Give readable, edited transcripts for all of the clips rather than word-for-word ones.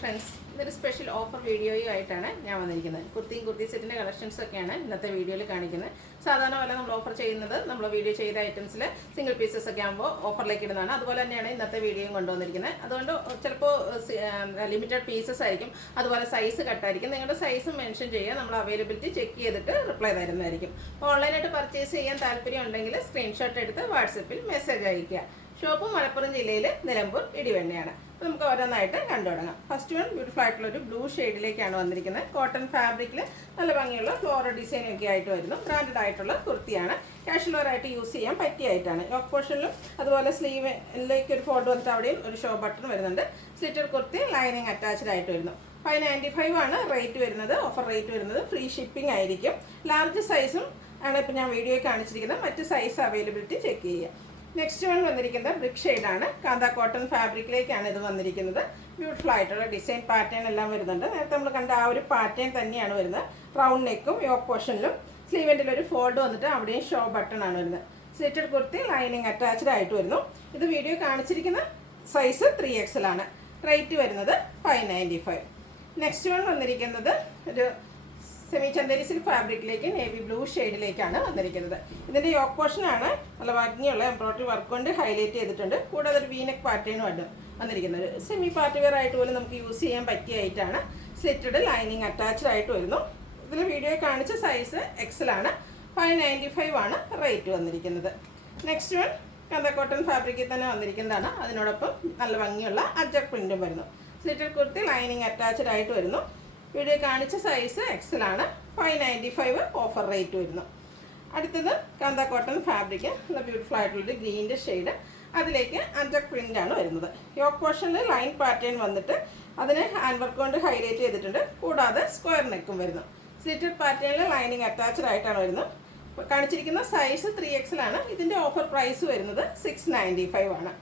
Friends, ഇതൊരു special offer വീഡിയോയുമായിട്ടാണ് ഞാൻ വന്നിരിക്കുന്നത്. കുർത്തി സെറ്റിൻ്റെ കളക്ഷൻസൊക്കെയാണ് ഇന്നത്തെ വീഡിയോയിൽ കാണിക്കുന്നത്. സാധാരണ പോലെ നമ്മൾ ഓഫർ ചെയ്യുന്നത് നമ്മൾ വീഡിയോ ചെയ്ത ഐറ്റംസിൽ സിംഗിൾ പീസസ് ഒക്കെ ആകുമ്പോൾ ഓഫറിലേക്ക് ഇടുന്നതാണ്. അതുപോലെ തന്നെയാണ് ഇന്നത്തെ വീഡിയോയും കൊണ്ടുവന്നിരിക്കുന്നത്. അതുകൊണ്ട് ചിലപ്പോൾ ലിമിറ്റഡ് പീസസ് ആയിരിക്കും, അതുപോലെ സൈസ് കട്ടായിരിക്കും. നിങ്ങളുടെ സൈസ് മെൻഷൻ ചെയ്യുക, നമ്മൾ അവൈലബിലിറ്റി ചെക്ക് ചെയ്തിട്ട് റിപ്ലൈ തരുന്നതായിരിക്കും. ഓൺലൈനായിട്ട് പർച്ചേസ് ചെയ്യാൻ താല്പര്യം ഉണ്ടെങ്കിൽ സ്ക്രീൻഷോട്ട് എടുത്ത് വാട്സപ്പിൽ മെസ്സേജ് അയയ്ക്കുക. ഷോപ്പ് മലപ്പുറം ജില്ലയിൽ നിലമ്പൂർ ഇടിവണ്ണയാണ്. നമുക്ക് ഓരോന്നായിട്ട് കണ്ടു തുടങ്ങാം. ഫസ്റ്റ് വൺ ബ്യൂട്ടിഫുൾ ആയിട്ടുള്ള ഒരു ബ്ലൂ ഷെയ്ഡിലേക്കാണ് വന്നിരിക്കുന്നത്. കോട്ടൺ ഫാബ്രിക്കിൽ നല്ല ഭംഗിയുള്ള ഫ്ലോറൽ ഡിസൈനൊക്കെ ആയിട്ട് വരുന്നു. ബ്രാൻഡഡ് ആയിട്ടുള്ള കുർത്തിയാണ്. കാഷ്വൽ വെയറായിട്ട് യൂസ് ചെയ്യാൻ പറ്റിയായിട്ടാണ്. യോക്ക് പോർഷനിലും അതുപോലെ സ്ലീവിലേക്ക് ഒരു ഫോൾഡ് വന്നിട്ട് അവിടെയും ഒരു ഷോ ബട്ടൺ വരുന്നുണ്ട്. സ്ലിറ്റർ കുർത്തി ലൈനിങ് അറ്റാച്ച്ഡ് ആയിട്ട് വരുന്നു. 595 ആണ് റേറ്റ് വരുന്നത്. ഓഫർ റേറ്റ് വരുന്നത്. ഫ്രീ ഷിപ്പിംഗ് ആയിരിക്കും. ലാർജ് സൈസും ആണ് ഇപ്പോൾ ഞാൻ വീഡിയോയിൽ കാണിച്ചിരിക്കുന്നത്. മറ്റ് സൈസ് അവൈലബിലിറ്റി ചെക്ക് ചെയ്യുക. നെക്സ്റ്റ് വൺ വന്നിരിക്കുന്നത് ബ്രിക്ക് ഷെയ്ഡാണ്. കാന്ത കോട്ടൺ ഫാബ്രിക്കിലേക്കാണ് ഇത് വന്നിരിക്കുന്നത്. ബ്യൂട്ടിഫുൾ ആയിട്ടുള്ള ഡിസൈൻ പാറ്റേൺ എല്ലാം വരുന്നുണ്ട്. നേരത്തെ നമ്മൾ കണ്ട ആ ഒരു പാറ്റേൺ തന്നെയാണ് വരുന്നത്. റൗണ്ട് നെക്കും യോക്ക് പോർഷനിലും സ്ലീവെൻറ്റിൽ ഒരു ഫോൾഡ് വന്നിട്ട് അവിടെയും ഷോ ബട്ടൺ ആണ് വരുന്നത്. സ്ലിറ്റഡ് കുർത്തി ലൈനിങ് അറ്റാച്ച്ഡ് ആയിട്ട് വരുന്നു. ഇത് വീഡിയോ കാണിച്ചിരിക്കുന്ന സൈസ് 3XL ആണ്. റേറ്റ് വരുന്നത് 595. നെക്സ്റ്റ് വൺ വന്നിരിക്കുന്നത് ഒരു സെമി ചന്ദേരി സിൽക്ക് ഫാബ്രിക്കിലേക്ക് നേവി ബ്ലൂ ഷെയ്ഡിലേക്കാണ് വന്നിരിക്കുന്നത്. ഇതിൻ്റെ യോക്ക് പോർഷനാണ് നല്ല ഭംഗിയുള്ള എംബ്രോയിഡറി വർക്ക് കൊണ്ട് ഹൈലൈറ്റ് ചെയ്തിട്ടുണ്ട്. കൂടാതെ ഒരു വീനെക്ക് പാറ്റേണുമാണ് വന്നിരിക്കുന്നത്. സെമി പാർട്ടി വെയർ ആയിട്ട് പോലും നമുക്ക് യൂസ് ചെയ്യാൻ പറ്റിയായിട്ടാണ്. സ്ലിറ്റഡ് ലൈനിങ് അറ്റാച്ച്ഡ് ആയിട്ട് വരുന്നു. ഇതിൽ വീഡിയോ കാണിച്ച സൈസ് XL ആണ്. 595 ആണ് റേറ്റ് വന്നിരിക്കുന്നത്. നെക്സ്റ്റ് വൺ കാന്ത കോട്ടൺ ഫാബ്രിക്കിൽ തന്നെ വന്നിരിക്കുന്നതാണ്. അതിനോടൊപ്പം നല്ല ഭംഗിയുള്ള അജക് പ്രിൻറ്റും വരുന്നു. സ്ലിറ്റഡ് കുർത്തി ലൈനിങ് അറ്റാച്ച്ഡ് ആയിട്ട് വരുന്നു. വീഡിയോ കാണിച്ച സൈസ് XL ആണ്. 595 ഓഫർ റേറ്റ് വരുന്നു. അടുത്തത് കാന്ത കോട്ടൺ ഫാബ്രിക് നല്ല ബ്യൂട്ടിഫുൾ ആയിട്ടുള്ളൊരു ഗ്രീൻ്റെ ഷെയ്ഡ്. അതിലേക്ക് അജക് പ്രിൻ്റാണ് വരുന്നത്. യോക്ക് പോർഷനിൽ ലൈൻ പാറ്റേൺ വന്നിട്ട് അതിനെ ഹാൻഡ് വർക്ക് കൊണ്ട് ഹൈലൈറ്റ് ചെയ്തിട്ടുണ്ട്. കൂടാതെ സ്ക്വയർ നെക്കും വരുന്നു. സ്ലിറ്റഡ് പാറ്റേണിൽ ലൈനിങ് അറ്റാച്ച്ഡ് ആയിട്ടാണ് വരുന്നത്. കാണിച്ചിരിക്കുന്ന സൈസ് 3XL ആണ്. ഇതിൻ്റെ ഓഫർ പ്രൈസ് വരുന്നത് 695 ആണ്.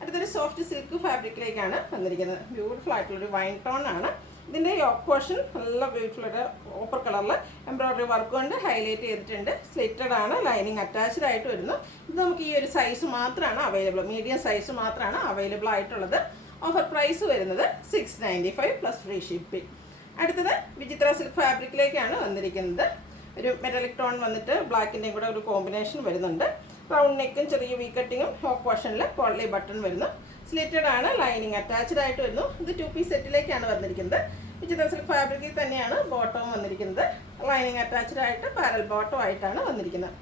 അടുത്തൊരു സോഫ്റ്റ് സിൽക്ക് ഫാബ്രിക്കിലേക്കാണ് വന്നിരിക്കുന്നത്. ബ്യൂട്ടിഫുൾ ആയിട്ടുള്ളൊരു വൈൻ ടോൺ ആണ്. ഇതിൻ്റെ യോക്ക് പോർഷൻ നല്ല ബ്യൂട്ടിഫുൾ ആയിട്ട് ഓപ്പർ കളറിൽ എംബ്രോയിഡറി വർക്ക് കൊണ്ട് ഹൈലൈറ്റ് ചെയ്തിട്ടുണ്ട്. സ്ലിറ്റഡ് ആണ്. ലൈനിങ് അറ്റാച്ച്ഡ് ആയിട്ട് വരുന്നു. ഇത് നമുക്ക് ഈ ഒരു സൈസ് മാത്രമാണ് അവൈലബിൾ, മീഡിയം സൈസ് മാത്രമാണ് അവൈലബിൾ ആയിട്ടുള്ളത്. ഓഫർ പ്രൈസ് വരുന്നത് 695 പ്ലസ് ഫ്രീ ഷിപ്പിംഗ്. അടുത്തത് വിചിത്ര സിൽക്ക് ഫാബ്രിക്കിലേക്കാണ് വന്നിരിക്കുന്നത്. ഒരു മെറ്റാലിക് ടോൺ വന്നിട്ട് ബ്ലാക്കിൻ്റെയും കൂടെ ഒരു കോമ്പിനേഷൻ വരുന്നുണ്ട്. റൗണ്ട് നെക്കും ചെറിയ വി കട്ടിങ്ങും യോക്ക് പോർഷനിൽ പോളി ബട്ടൺ വരുന്നു. സ്ലിറ്റഡ് ആണ്. ലൈനിങ് അറ്റാച്ച്ഡ് ആയിട്ട് വരുന്നു. ഇത് 2 പീസ് സെറ്റിലേക്കാണ് വന്നിരിക്കുന്നത്. വിചിത്ര സിൽക്ക് ഫാബ്രിക്കിൽ തന്നെയാണ് ബോട്ടവും വന്നിരിക്കുന്നത്. ലൈനിങ് അറ്റാച്ച്ഡ് ആയിട്ട് പാരൽ ബോട്ടം ആയിട്ടാണ് വന്നിരിക്കുന്നത്.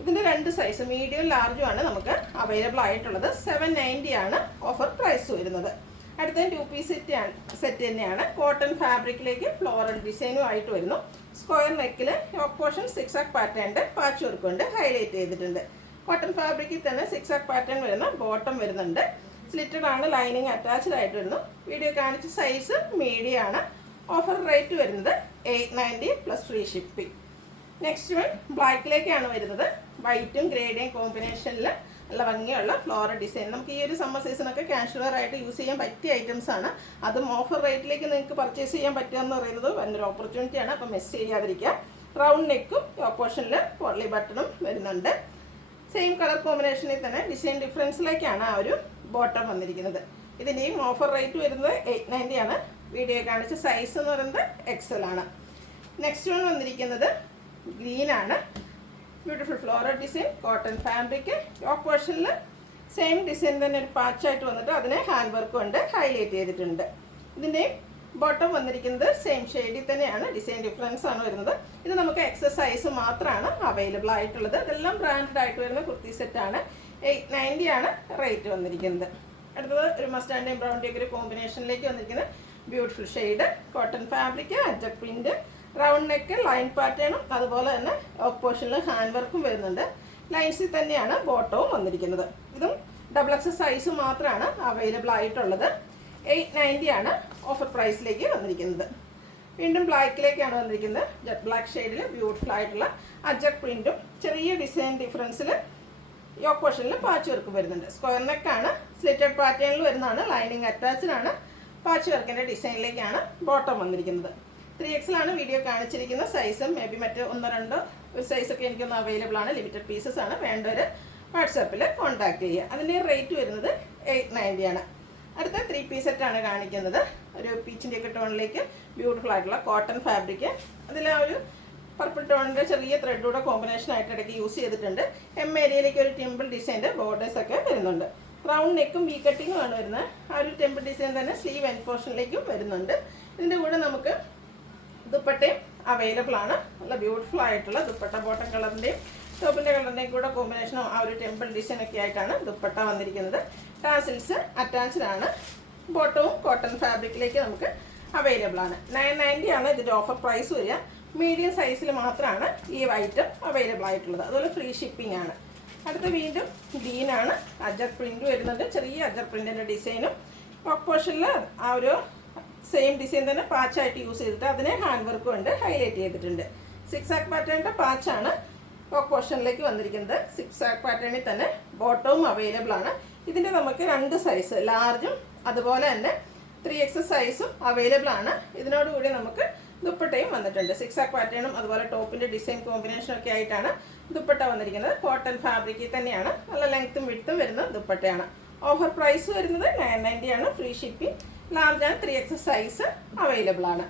ഇതിൻ്റെ 2 സൈസ് മീഡിയം ലാർജും ആണ് നമുക്ക് അവൈലബിൾ ആയിട്ടുള്ളത്. 790 ആണ് ഓഫർ പ്രൈസ് വരുന്നത്. അടുത്ത 2 പീസ് സെറ്റ് തന്നെയാണ്. കോട്ടൺ ഫാബ്രിക്കിലേക്ക് ഫ്ലോറൽ ഡിസൈനും ആയിട്ട് വരുന്നു. സ്ക്വയർ നെക്കിൽ യോക്ക് പോർഷൻ 6 പാറ്റേണിൻ്റെ പാച്ച് വർക്ക് കൊണ്ട് ഹൈലൈറ്റ് ചെയ്തിട്ടുണ്ട്. കോട്ടൺ ഫാബ്രിക്കിൽ തന്നെ 6 പാറ്റേൺ വരുന്ന ബോട്ടം വരുന്നുണ്ട്. സ്ലിറ്റഡ് ആണ്. ലൈനിങ് അറ്റാച്ച്ഡ് ആയിട്ട് വരുന്നു. വീഡിയോ കാണിച്ച സൈസ് മീഡിയം ആണ്. ഓഫർ റേറ്റ് വരുന്നത് 890 plus free shipping. Next one ബ്ലാക്കിലേക്കാണ് വരുന്നത്. വൈറ്റും ഗ്രേഡേയും കോമ്പിനേഷനിൽ നല്ല ഭംഗിയുള്ള ഫ്ലോറൽ ഡിസൈൻ. നമുക്ക് ഈ ഒരു സമ്മർ സീസണൊക്കെ കാഷ്വൽ വെയർ ആയിട്ട് യൂസ് ചെയ്യാൻ പറ്റിയ ഐറ്റംസ് ആണ്. അതും ഓഫർ റേറ്റിലേക്ക് നിങ്ങൾക്ക് പർച്ചേസ് ചെയ്യാൻ പറ്റുക എന്ന് പറയുന്നത് വലിയൊരു ഓപ്പർച്യൂണിറ്റിയാണ്. അപ്പോൾ മിസ് ചെയ്യാതിരിക്കുക. റൗണ്ട് നെക്കും യോക്ക് പോർഷനിൽ പോളി ബട്ടണും വരുന്നുണ്ട്. സെയിം കളർ കോമ്പിനേഷനിൽ തന്നെ ഡിസൈൻ ഡിഫറൻസിലേക്കാണ് ആ ഒരു ബോട്ടം വന്നിരിക്കുന്നത്. ഇതിൻ്റെയും ഓഫർ റേറ്റ് വരുന്നത് 890 ആണ്. വീഡിയോ കാണിച്ച സൈസ് എന്ന് പറയുന്നത് XL ആണ്. നെക്സ്റ്റ് വൺ വന്നിരിക്കുന്നത് ഗ്രീനാണ്. Beautiful floral design cotton fabric. Yoke പോർഷനിൽ സെയിം ഡിസൈൻ തന്നെ ഒരു പാച്ചായിട്ട് വന്നിട്ട് അതിനെ ഹാൻഡ് വർക്ക് കൊണ്ട് ഹൈലൈറ്റ് ചെയ്തിട്ടുണ്ട്. ഇതിൻ്റെയും ബോട്ടം വന്നിരിക്കുന്നത് സെയിം ഷെയ്ഡിൽ തന്നെയാണ്. ഡിസൈൻ ഡിഫറൻസ് ആണ് വരുന്നത്. ഇത് നമുക്ക് XS സൈസ് മാത്രമാണ് അവൈലബിൾ ആയിട്ടുള്ളത്. ഇതെല്ലാം ബ്രാൻഡഡ് ആയിട്ട് വരുന്ന കുർത്തി സെറ്റാണ്. 890 ആണ് റേറ്റ് വന്നിരിക്കുന്നത്. അടുത്തത് ഒരു മസ്റ്റാൻഡേയും ബ്രൗണിൻ്റെയൊക്കെ ഒരു കോമ്പിനേഷനിലേക്ക് വന്നിരിക്കുന്നത് beautiful shade cotton fabric അജക് print round neck line പാറ്റേണും അതുപോലെ തന്നെ യോക്ക് പോർഷനിൽ ഹാൻഡ് വർക്കും വരുന്നുണ്ട്. ലൈൻസിൽ തന്നെയാണ് ബോട്ടവും വന്നിരിക്കുന്നത്. ഇതും XS സൈസ് മാത്രമാണ് അവൈലബിൾ ആയിട്ടുള്ളത്. 890 ആണ് ഓഫർ പ്രൈസിലേക്ക് വന്നിരിക്കുന്നത്. വീണ്ടും ബ്ലാക്കിലേക്കാണ് വന്നിരിക്കുന്നത്. ജെറ്റ് ബ്ലാക്ക് ഷെയ്ഡിൽ ബ്യൂട്ടിഫുൾ ആയിട്ടുള്ള അജക് പ്രിൻറ്റും ചെറിയ ഡിസൈൻ ഡിഫറൻസിൽ യോക്ക് പോർഷനിൽ പാച്ച് വർക്ക് വരുന്നുണ്ട്. സ്ക്വയർ നെക്കാണ്. സ്ലിറ്റഡ് പാറ്റേണിൽ വരുന്നതാണ്. ലൈനിങ് അറ്റാച്ച്ഡ് ആണ്. പാച്ച് വർക്കിൻ്റെ ഡിസൈനിലേക്കാണ് ബോട്ടം വന്നിരിക്കുന്നത്. 3XL ആണ് വീഡിയോ കാണിച്ചിരിക്കുന്ന സൈസും. മേ ബി മറ്റ് 1-2 സൈസൊക്കെ എനിക്കൊന്ന് അവൈലബിൾ ആണ്. ലിമിറ്റഡ് പീസസ് ആണ്. വേണ്ടവർ വാട്സാപ്പിൽ കോൺടാക്ട് ചെയ്യുക. അതിൻ്റെ റേറ്റ് വരുന്നത് 890 ആണ്. അടുത്ത 3 പീസ് സെറ്റാണ് കാണിക്കുന്നത്. ഒരു പീച്ചിൻ്റെയൊക്കെ ടോണിലേക്ക് ബ്യൂട്ടിഫുൾ ആയിട്ടുള്ള കോട്ടൺ ഫാബ്രിക്. അതിൽ ആ ഒരു പർപ്പിൾ ടോണിൻ്റെ ചെറിയ ത്രെഡൂടെ കോമ്പിനേഷൻ ആയിട്ട് ഇടയ്ക്ക് യൂസ് ചെയ്തിട്ടുണ്ട്. എം ഏരിയയിലേക്ക് ഒരു ടെമ്പിൾ ഡിസൈൻ്റെ ബോർഡേഴ്സൊക്കെ വരുന്നുണ്ട്. റൗണ്ട് നെക്കും വി കട്ടിങ്ങും ആണ് വരുന്നത്. ആ ഒരു ടെമ്പിൾ ഡിസൈൻ തന്നെ സ്ലീവ് എൻഡ് പോർഷനിലേക്കും വരുന്നുണ്ട്. ഇതിൻ്റെ കൂടെ നമുക്ക് ദുപ്പട്ടയും അവൈലബിൾ ആണ്. നല്ല ബ്യൂട്ടിഫുൾ ആയിട്ടുള്ള ദുപ്പട്ട ബോട്ടം കളറിൻ്റെയും ടോപ്പിൻ്റെ കളറിൻ്റെയും കൂടെ കോമ്പിനേഷനും ആ ഒരു ടെമ്പിൾ ഡിസൈനൊക്കെ ആയിട്ടാണ് ദുപ്പട്ട വന്നിരിക്കുന്നത്. ടാസിൽസ് അറ്റാച്ച്ഡ് ആണ്. ബോട്ടവും കോട്ടൺ ഫാബ്രിക്കിലേക്ക് നമുക്ക് അവൈലബിൾ ആണ്. 990 ആണ് ഇതിൻ്റെ ഓഫർ പ്രൈസ് വരിക. മീഡിയം സൈസിൽ മാത്രമാണ് ഈ ഐറ്റം അവൈലബിൾ ആയിട്ടുള്ളത്. അതുപോലെ ഫ്രീ ഷിപ്പിംഗ് ആണ്. അടുത്ത വീണ്ടും ഗ്രീനാണ്. അജർ പ്രിൻറ്റ് വരുന്നുണ്ട്. ചെറിയ അജർ പ്രിൻറ്റിൻ്റെ ഡിസൈനും ടോപ്പ് പോർഷനിൽ ആ ഒരു സെയിം ഡിസൈൻ തന്നെ പാച്ചായിട്ട് യൂസ് ചെയ്തിട്ട് അതിനെ ഹാൻഡ് വർക്കും കൊണ്ട് ഹൈലൈറ്റ് ചെയ്തിട്ടുണ്ട്. 6 ആക്ക് പാറ്റേണിൻ്റെ പാച്ചാണ് ടോപ്പ് പോർഷനിലേക്ക് വന്നിരിക്കുന്നത്. 6 ആക്ക് പാറ്റേണിൽ തന്നെ ബോട്ടവും അവൈലബിൾ ആണ്. ഇതിൻ്റെ നമുക്ക് 2 സൈസ്, ലാർജും അതുപോലെ തന്നെ 3XS സൈസും അവൈലബിൾ ആണ്. ഇതിനോടുകൂടി നമുക്ക് ദുപ്പട്ടയും വന്നിട്ടുണ്ട്. 6 ആക്ക് പാറ്റേണും അതുപോലെ ടോപ്പിൻ്റെ ഡിസൈൻ കോമ്പിനേഷനും ഒക്കെ ആയിട്ടാണ് ദുപ്പട്ട വന്നിരിക്കുന്നത്. കോട്ടൺ ഫാബ്രിക്കിൽ തന്നെയാണ്. നല്ല ലെങ്ത്തും വിഡ്ത്തും വരുന്ന ദുപ്പട്ടയാണ്. ഓഫർ പ്രൈസ് വരുന്നത് 990 ആണ്. Free shipping. Large and 3XS size available ആണ്.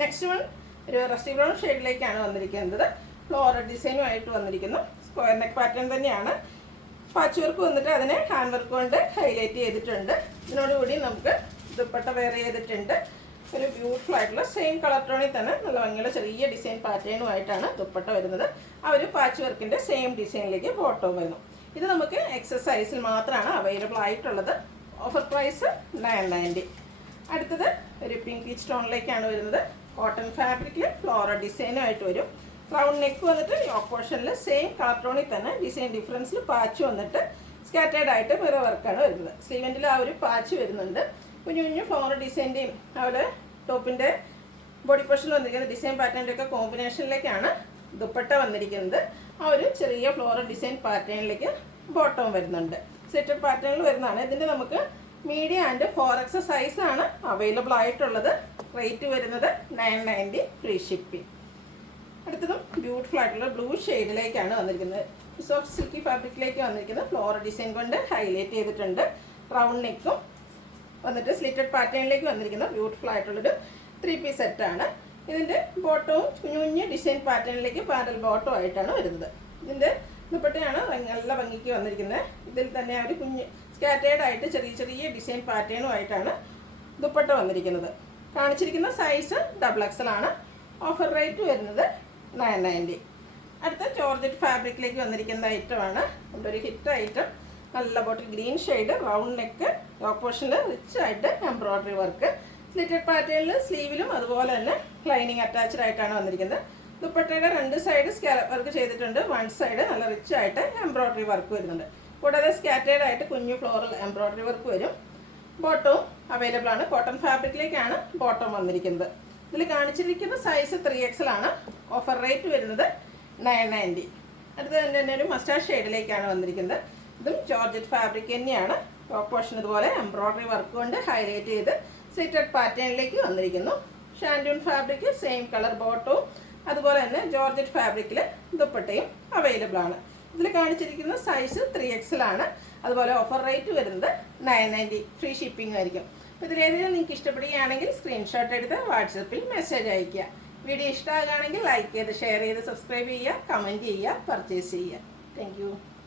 നെക്സ്റ്റ് വൺ ഒരു റസ്റ്റി ബ്രൗൺ ഷെയ്ഡിലേക്കാണ് വന്നിരിക്കുന്നത്. ഫ്ലോറൽ ഡിസൈനുമായിട്ട് വന്നിരിക്കുന്നു. സ്ക്വയർ നെക്ക് പാറ്റേൺ തന്നെയാണ്. പാച്ച് വർക്ക് വന്നിട്ട് അതിനെ ഹാൻഡ് വർക്ക് കൊണ്ട് ഹൈലൈറ്റ് ചെയ്തിട്ടുണ്ട്. ഇതിനോടുകൂടി നമുക്ക് ദുപ്പട്ട വെയർ ചെയ്തിട്ടുണ്ട്. ഒരു ബ്യൂട്ടിഫുൾ ആയിട്ടുള്ള സെയിം കളർ ടോണിൽ തന്നെ നല്ല ഭംഗിയുള്ള ചെറിയ ഡിസൈൻ പാറ്റേണുമായിട്ടാണ് ദുപ്പട്ട വരുന്നത്. ആ ഒരു പാച്ച് വർക്കിൻ്റെ സെയിം ഡിസൈനിലേക്ക് ബോട്ടവും വരുന്നു. ഇത് നമുക്ക് XS സൈസിൽ മാത്രമാണ് അവൈലബിൾ ആയിട്ടുള്ളത്. Offer price 990. അടുത്തത് ഒരു പിങ്ക് പീച്ച് ടോണിലേക്കാണ് വരുന്നത്. കോട്ടൺ ഫാബ്രിക്കിൽ ഫ്ലോറൽ ഡിസൈനുമായിട്ട് വരും. റൗണ്ട് നെക്ക് വന്നിട്ട് യോക്ക് പോർഷനിൽ സെയിം കളർ ടോണിൽ തന്നെ ഡിസൈൻ ഡിഫറൻസിൽ പാച്ച് വന്നിട്ട് സ്കാറ്റേർഡ് ആയിട്ട് വേറെ വർക്കാണ് വരുന്നത്. സ്ലീവെൻറ്റിൽ ആ ഒരു പാച്ച് വരുന്നുണ്ട്. കുഞ്ഞു കുഞ്ഞു ഫ്ലോറൽ ഡിസൈൻ്റെയും അതുപോലെ ടോപ്പിൻ്റെ ബോഡി പോർഷനിൽ വന്നിരിക്കുന്ന ഡിസൈൻ പാറ്റേണിൻ്റെ ഒക്കെ കോമ്പിനേഷനിലേക്കാണ് ദുപ്പട്ട വന്നിരിക്കുന്നത്. ആ ഒരു ചെറിയ ഫ്ലോറൽ ഡിസൈൻ പാറ്റേണിലേക്ക് ബോട്ടവും വരുന്നുണ്ട്. സെറ്റഡ് പാറ്റേണിൽ വരുന്നതാണ്. ഇതിൻ്റെ നമുക്ക് മീഡിയം ആൻഡ് 4XS സൈസാണ് അവൈലബിൾ ആയിട്ടുള്ളത്. റേറ്റ് വരുന്നത് 990 ഫ്രീ ഷിപ്പിംഗ്. അടുത്തതും ബ്യൂട്ടിഫുൾ ആയിട്ടുള്ള ബ്ലൂ ഷെയ്ഡിലേക്കാണ് വന്നിരിക്കുന്നത്. സോഫ്റ്റ് സിൽക്കി ഫാബ്രിക്കിലേക്ക് വന്നിരിക്കുന്നത് ഫ്ലോറൽ ഡിസൈൻ കൊണ്ട് ഹൈലൈറ്റ് ചെയ്തിട്ടുണ്ട്. റൗണ്ട് നെക്കും വന്നിട്ട് സ്ലിറ്റഡ് പാറ്റേണിലേക്ക് വന്നിരിക്കുന്ന ബ്യൂട്ടിഫുൾ ആയിട്ടുള്ളൊരു 3 പീസ് സെറ്റാണ്. ഇതിൻ്റെ ബോട്ടവും കുഞ്ഞു കുഞ്ഞു ഡിസൈൻ പാറ്റേണിലേക്ക് പാരൽ ബോട്ടവും ആയിട്ടാണ് വരുന്നത്. ഇതിൻ്റെ ദുപ്പട്ടയാണ് നല്ല ഭംഗിക്ക് വന്നിരിക്കുന്നത്. ഇതിൽ തന്നെ ഒരു കുഞ്ഞ് സ്കാറ്റേർഡ് ആയിട്ട് ചെറിയ ചെറിയ ഡിസൈൻ പാറ്റേണുമായിട്ടാണ് ദുപ്പട്ട വന്നിരിക്കുന്നത്. കാണിച്ചിരിക്കുന്ന സൈസ് XXL ആണ്. ഓഫർ റേറ്റ് വരുന്നത് 990. അടുത്ത ജോർജറ്റ് ഫാബ്രിക്കിലേക്ക് വന്നിരിക്കുന്ന ഐറ്റമാണ്. നമ്മുടെ ഒരു ഹിറ്റ് ഐറ്റം. നല്ല bottle green shade, round neck, top പോർഷനിൽ റിച്ച് ആയിട്ട് എംബ്രോയ്ഡറി വർക്ക്. സ്ലിറ്റഡ് പാറ്റേണിൽ സ്ലീവിലും അതുപോലെ തന്നെ ലൈനിങ് അറ്റാച്ച്ഡ് ആയിട്ടാണ് വന്നിരിക്കുന്നത്. ദുപ്പട്ടയുടെ 2 സൈഡ് സ്കാലപ്പ് വർക്ക് ചെയ്തിട്ടുണ്ട്. 1 സൈഡ് നല്ല റിച്ച് ആയിട്ട് എംബ്രോയ്ഡറി വർക്ക് വരുന്നുണ്ട്. കൂടാതെ സ്കാറ്റേർഡ് ആയിട്ട് കുഞ്ഞു ഫ്ലോറൽ എംബ്രോയ്ഡറി വർക്ക് വരും. ബോട്ടവും അവൈലബിൾ ആണ്. കോട്ടൺ ഫാബ്രിക്കിലേക്കാണ് ബോട്ടം വന്നിരിക്കുന്നത്. ഇതിൽ കാണിച്ചിരിക്കുന്ന സൈസ് 3XL ആണ്. ഓഫർ റേറ്റ് വരുന്നത് 990. അടുത്ത തന്നെ ഒരു മസ്റ്റാർഡ് ഷെയ്ഡിലേക്കാണ് വന്നിരിക്കുന്നത്. ഇതും ജോർജറ്റ് ഫാബ്രിക് തന്നെയാണ്. ടോപ്പ് പോർഷൻ ഇതുപോലെ എംബ്രോയ്ഡറി വർക്ക് കൊണ്ട് ഹൈലൈറ്റ് ചെയ്ത് സ്ലിറ്റഡ് പാറ്റേണിലേക്ക് വന്നിരിക്കുന്നു. ഷാൻഡൂൺ ഫാബ്രിക് സെയിം കളർ ബോട്ടവും അതുപോലെ തന്നെ ജോർജറ്റ് ഫാബ്രിക്കിൽ ദുപ്പട്ടയും അവൈലബിൾ ആണ്. ഇതിൽ കാണിച്ചിരിക്കുന്ന സൈസ് 3XL ആണ്. അതുപോലെ ഓഫർ റേറ്റ് വരുന്നത് 990 ഫ്രീ ഷിപ്പിംഗ് ആയിരിക്കും. അപ്പോൾ ഇതിലേതെങ്കിലും നിങ്ങൾക്ക് ഇഷ്ടപ്പെടുകയാണെങ്കിൽ സ്ക്രീൻഷോട്ട് എടുത്ത് വാട്സപ്പിൽ മെസ്സേജ് അയയ്ക്കുക. വീഡിയോ ഇഷ്ടമാകുകയാണെങ്കിൽ ലൈക്ക് ചെയ്ത് ഷെയർ ചെയ്ത് സബ്സ്ക്രൈബ് ചെയ്യുക, കമൻറ്റ് ചെയ്യുക, പർച്ചേസ് ചെയ്യുക. താങ്ക്